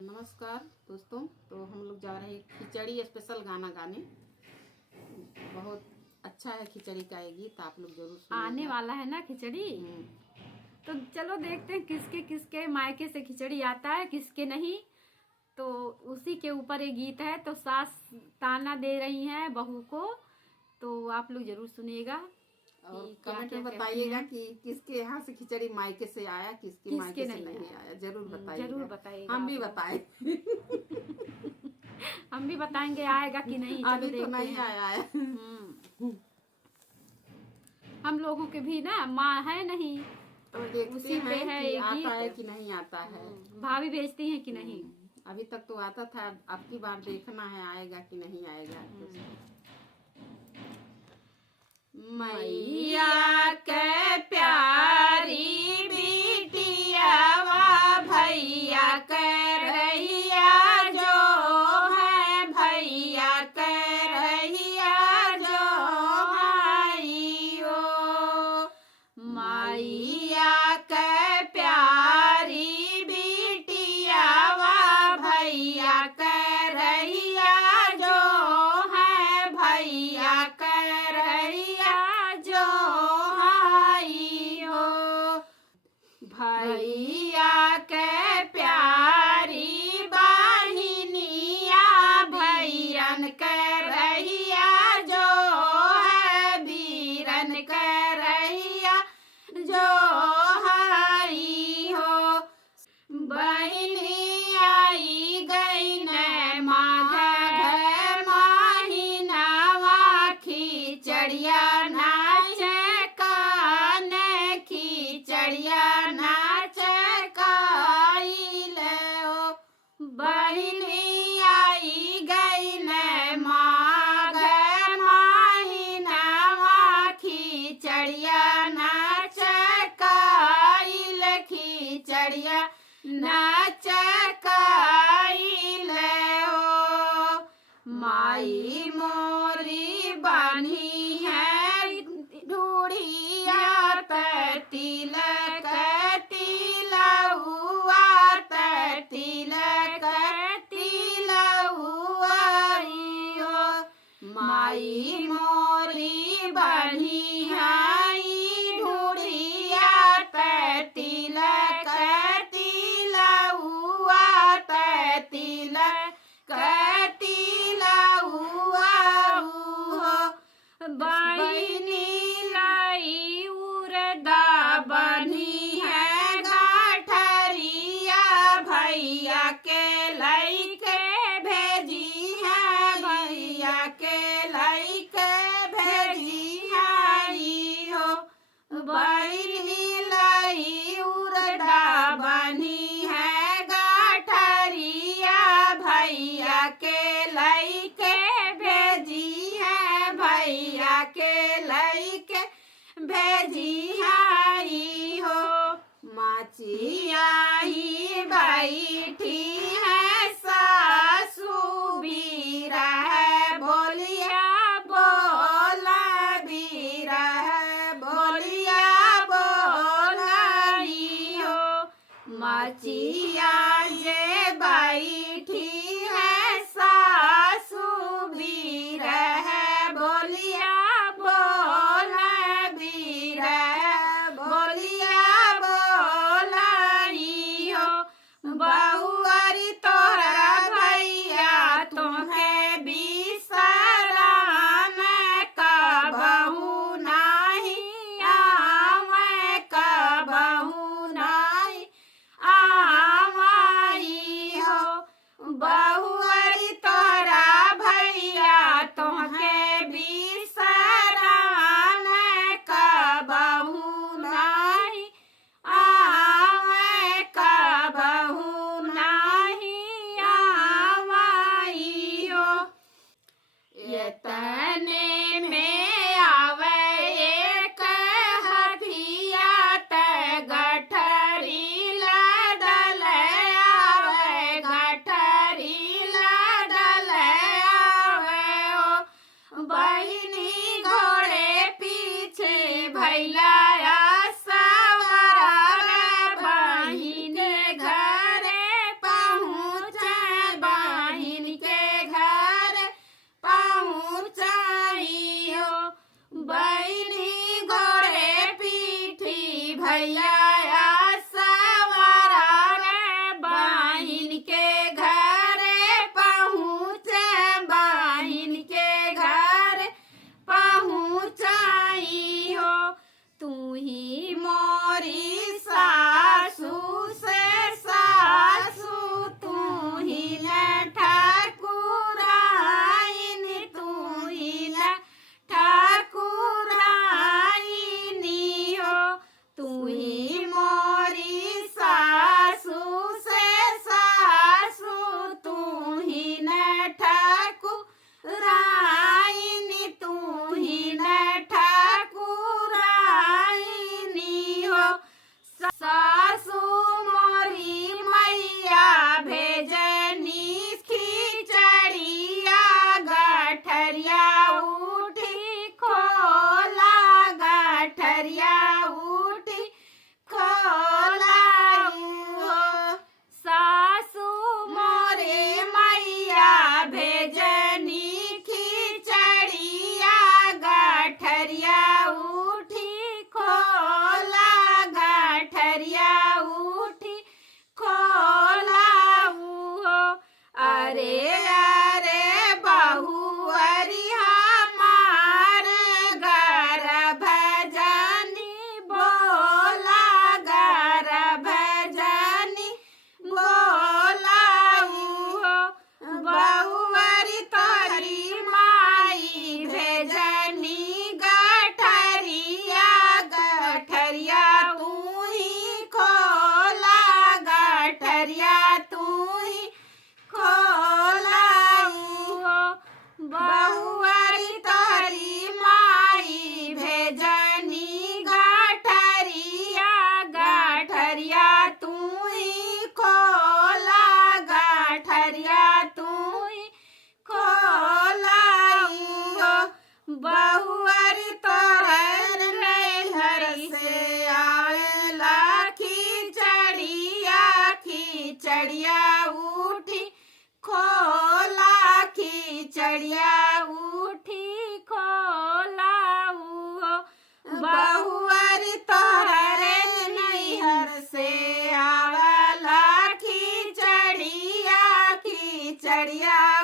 नमस्कार दोस्तों। तो हम लोग जा रहे हैं खिचड़ी स्पेशल गाना गाने। बहुत अच्छा है खिचड़ी का ये गीत, आप लोग जरूर सुनिएगा। आने वाला है ना खिचड़ी। तो चलो देखते हैं किसके किसके मायके से खिचड़ी आता है, किसके नहीं। तो उसी के ऊपर ये गीत है। तो सास ताना दे रही हैं बहू को, तो आप लोग जरूर सुनिएगा और कमेंट में बताइएगा कि किसके यहाँ से खिचड़ी मायके से आया, किसके मायके से नहीं आया, जरूर बताइएगा। जरूर बताइएगा। हम भी बताएं। हम भी बताएंगे आएगा कि नहीं। अभी तो नहीं आया है। हम लोगों के भी ना माँ है नहीं, तो देखते उसी पे हैं है कि ये आता है गीत। कि नहीं आता है। भाभी भेजती हैं कि नहीं। अभी तक तो आता था, अब की बार देखना है आएगा कि नहीं आएगा। मैया के प्यारी बिटियावा भैया के रहिया जो है, भैया के रहिया जो भाइयो। मैया के प्यारी बिटियावा भैया के रहिया जो है, भैया के भैया के प्यारी बहिनिया भैयन के रहिया जो है, वीरन के रहिया जो हई हो। बहिनी आई गई न माघ महीनावा खिचड़िया नाचे कान, खिचड़िया बहिनी आई गई न माघ महीनावा खिचड़िया नाच काइल, खिचड़िया नाच काइल ओ। माई मोरी बनी है ढूढ़िया तिलक तिलहुआ, तिलक माई मोरी बनी है ढूढ़िया तिलक तिलहुआ, तिलक तिलहुआ। बहिनी लाई उरदा बनी है गाठरिया भैया के लइके भेजी है, भैया के लइके भेजी है हो। बहिनी लाई उरदा बनी है गाठरिया भैया के लइके भेजी है, भैया के लइके भेजी है हो। माचिया ही बैठी है सासू बीरा है, बोलिया बोला बीरा है, बोलिया बोला हो। माचिया जे बैठी है सासू बीरा है, बोलिया बोला बीरा है, बोलिया बोला हो। बहुअरी तोरा भैया तुम्हें बिसरान, कबहू नहीं आवे, कबहू नहीं आवे। खिचड़िया